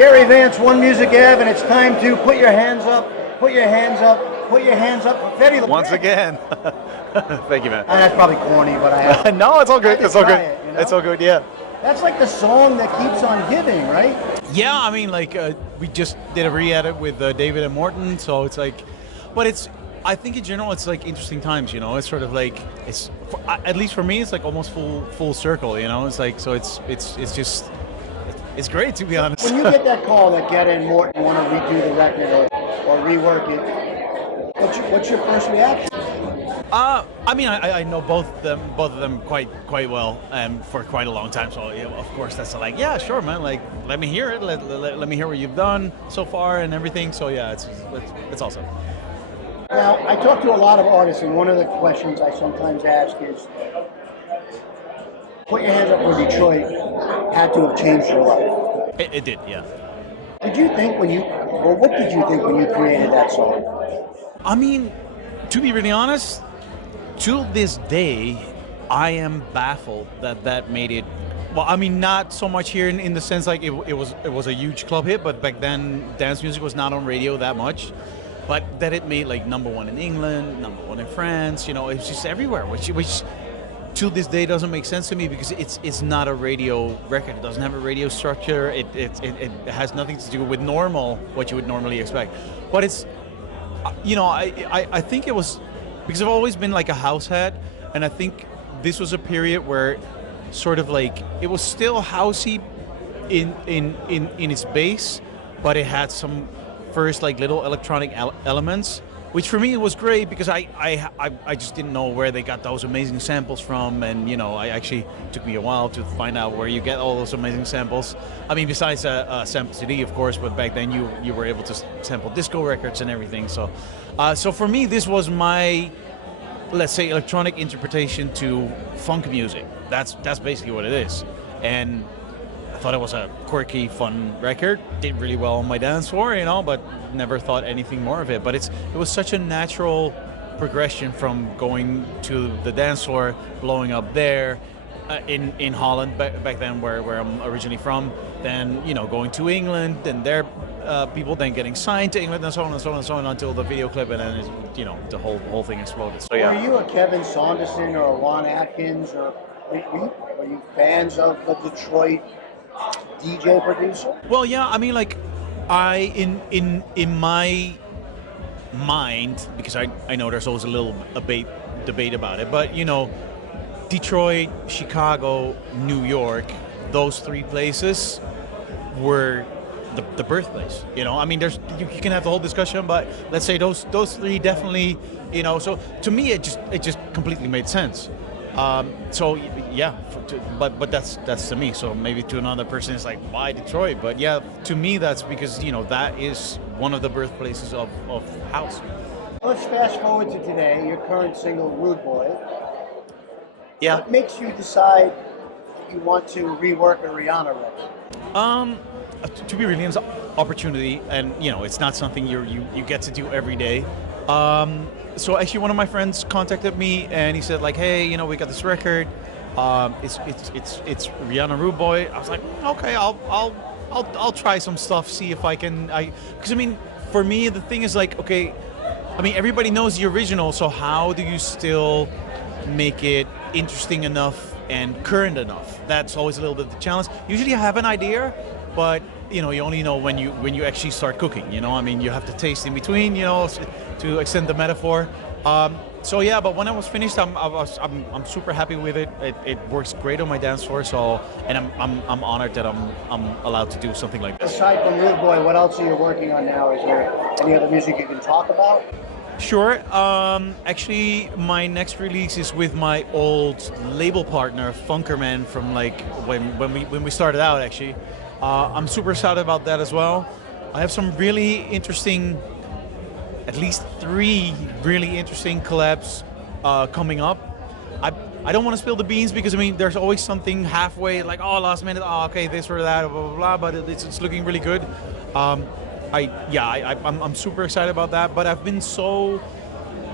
Jerry Vance, One Music Ave, and it's time to put your hands up, put your hands up, put your hands up for Fedde Le Grand. Once again. Thank you, man. That's probably corny, but I have no, it's all good. It's all good. you know? It's all good, yeah. That's like the song that keeps on giving, right? Yeah, I mean, like, we just did a re-edit with David and Morton, so it's like, but it's, I think in general it's like interesting times, you know. It's sort of like, it's, at least for me, it's like almost full circle, you know. It's like, so it's just, it's great, to be honest. When you get that call that Gedda and Morton want to redo the record or rework it, what's your first reaction? I mean, I know both of them quite well, for quite a long time. So, yeah, of course, that's like, yeah, sure, man. Like, let me hear it. Let me hear what you've done so far and everything. So, yeah, it's awesome. Now, I talk to a lot of artists, and one of the questions I sometimes ask is, Put Your Hands Up for Detroit had to have changed your life. It did, yeah. Did you think what did you think when you created that song? I mean, to be really honest, to this day, I am baffled that made it. Well, I mean, not so much here in the sense like it was a huge club hit, but back then dance music was not on radio that much. But that it made like #1 in England, #1 in France, you know, it's just everywhere, which to this day doesn't make sense to me because it's not a radio record. It doesn't have a radio structure. It has nothing to do with what you would normally expect. But it's, you know, I think it was because I've always been like a house head, and I think this was a period where sort of like it was still housey in its base, but it had some first like little electronic elements, which for me was great because I just didn't know where they got those amazing samples from, and you know, I actually took me a while to find out where you get all those amazing samples. I mean, besides a sample CD, of course, but back then you were able to sample disco records and everything. So, so for me, this was my, let's say, electronic interpretation to funk music. That's basically what it is, and I thought it was a quirky, fun record. Did really well on my dance floor, you know, but never thought anything more of it. But it was such a natural progression from going to the dance floor, blowing up there in Holland back then, where I'm originally from. Then, you know, going to England, and there people then getting signed to England, and so on and so on and so on until the video clip, and then you know, the whole thing exploded. So yeah. Were you a Kevin Saunderson or a Ron Atkins, or were you fans of the Detroit DJ producer? Well, yeah, I mean, like, in my mind, because I know there's always a little debate about it, but you know, Detroit, Chicago, New York, those three places were the birthplace. You know, I mean, you can have the whole discussion, but let's say those three definitely, you know. So to me, it just completely made sense. So yeah, but that's to me. So maybe to another person it's like, why Detroit? But yeah, to me that's because, you know, that is one of the birthplaces of house. Let's fast forward to today. Your current single, Rude Boy. Yeah. What makes you decide that you want to rework a Rihanna record? To be really honest, opportunity, and you know, it's not something you get to do every day. So actually, one of my friends contacted me, and he said like, "Hey, you know, we got this record. It's Rihanna Rude Boy." I was like, "Okay, I'll try some stuff, see if I can." Because I mean, for me, the thing is like, okay, I mean, everybody knows the original, so how do you still make it interesting enough and current enough? That's always a little bit of the challenge. Usually, I have an idea, but you know, you only know when you actually start cooking. You know, I mean, you have to taste in between. You know, to extend the metaphor. So yeah, but when I was finished, I'm super happy with it. It works great on my dance floor. So, and I'm honored that I'm allowed to do something like this. Aside from Rude Boy, what else are you working on now? Is there any other music you can talk about? Sure. Actually, my next release is with my old label partner, Funkerman, from like when we started out. Actually, I'm super excited about that as well. I have some really interesting, at least 3 really interesting collabs coming up. I don't want to spill the beans because I mean there's always something halfway, like, oh, last minute, oh, okay, this or that, blah blah blah. But it's looking really good. I'm super excited about that. But I've been so,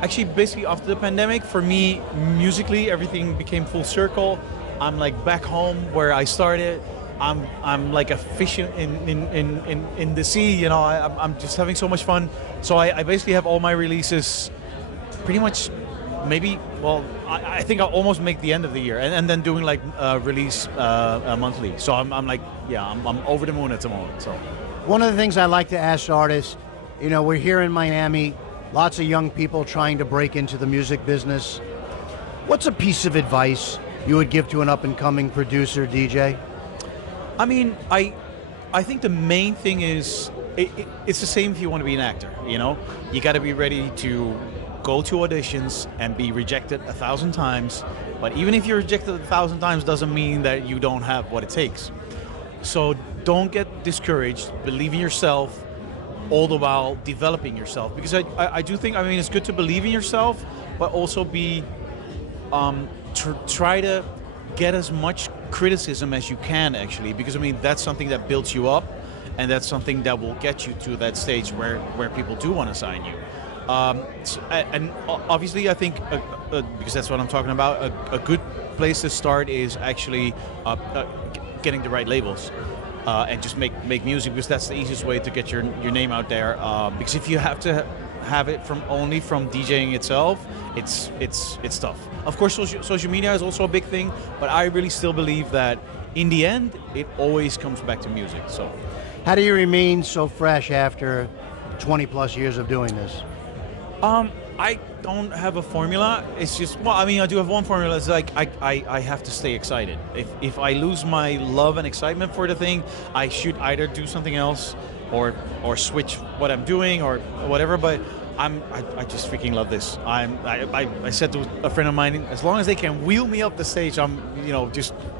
actually, basically after the pandemic, for me, musically, everything became full circle. I'm like back home where I started, I'm like a fish in the sea. You know, I'm just having so much fun. So I basically have all my releases pretty much. Maybe, well, I think I'll almost make the end of the year, and then doing like release monthly. So I'm like, yeah, I'm over the moon at the moment. So One of the things I like to ask artists, you know, we're here in Miami, lots of young people trying to break into the music business. What's a piece of advice you would give to an up-and-coming producer, DJ? I mean, I think the main thing is it's the same if you want to be an actor. You know, you got to be ready to go to auditions and be rejected 1,000 times. But even if you're rejected 1,000 times, doesn't mean that you don't have what it takes. So don't get discouraged. Believe in yourself, all the while developing yourself. Because I do think, I mean, it's good to believe in yourself, but also be try to get as much criticism as you can, actually, because I mean that's something that builds you up, and that's something that will get you to that stage where people do want to sign you. And obviously, I think because that's what I'm talking about, a good place to start is actually getting the right labels. And just make music, because that's the easiest way to get your name out there. Because if you have to have it only from DJing itself, it's tough. Of course, social media is also a big thing, but I really still believe that in the end, it always comes back to music. So, how do you remain so fresh after 20 plus years of doing this? I don't have a formula. It's just, well, I mean, I do have one formula. It's like I have to stay excited. If I lose my love and excitement for the thing, I should either do something else or switch what I'm doing or whatever. But I just freaking love this. I said to a friend of mine, as long as they can wheel me up the stage,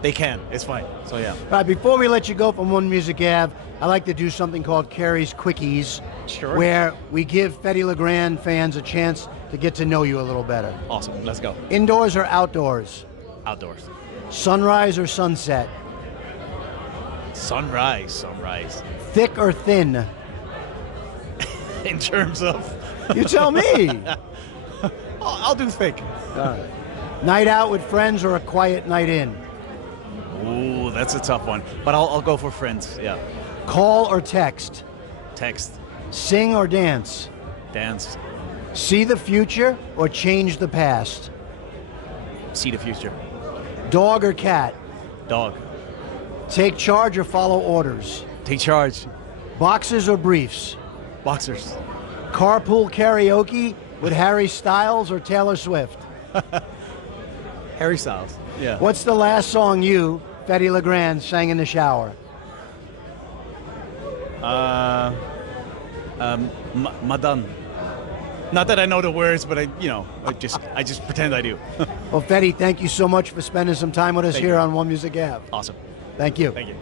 they can. It's fine. So yeah. All right, before we let you go from One Music Ave, I like to do something called CARY's Quickies. Sure. Where we give Fedde Le Grand fans a chance to get to know you a little better. Awesome. Let's go. Indoors or outdoors? Outdoors. Sunrise or sunset? Sunrise. Thick or thin? In terms of? You tell me. I'll do thick. All right. Night out with friends or a quiet night in? Ooh, that's a tough one. But I'll go for friends, yeah. Call or text? Text. Sing or dance? Dance. See the future or change the past? See the future. Dog or cat? Dog. Take charge or follow orders? Take charge. Boxers or briefs? Boxers. Carpool karaoke with Harry Styles or Taylor Swift? Harry Styles. Yeah. What's the last song you, Fedde Le Grand, sang in the shower? Madame. Not that I know the words, but I just pretend I do. Well, Fedde, thank you so much for spending some time with us here on One Music Ave. Awesome. Thank you. Thank you.